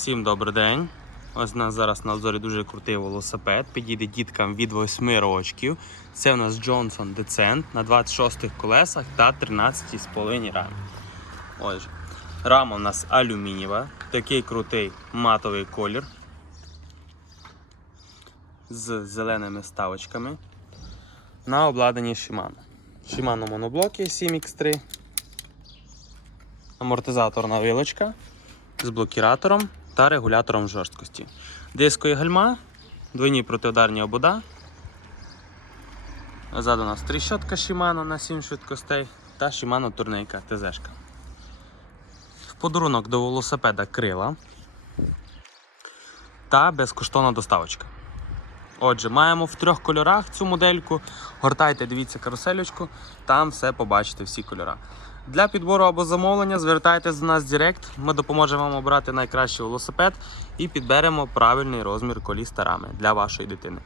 Всім добрий день. Ось у нас зараз на обзорі дуже крутий велосипед. Підійде діткам від 8 років. Це у нас Johnson Descent на 26 колесах та 13,5 рам. Отже, рама у нас алюмінієва, такий крутий матовий колір з зеленими ставочками. На обладнанні Shimano. Shimano моноблоки 7X3. Амортизаторна вилочка з блокіратором та регулятором жорсткості. Дискові гальма, двойні протиударні обода. Ззаду у нас тріщотка Shimano на 7 швидкостей та Shimano турнейка ТЗ. В подарунок до велосипеда крила та безкоштовна доставочка. Отже, маємо в трьох кольорах цю модельку. Гортайте, дивіться каруселечку, там все побачите, всі кольори. Для підбору або замовлення звертайтесь до нас в Директ. Ми допоможемо вам обрати найкращий велосипед і підберемо правильний розмір коліс та рами для вашої дитини.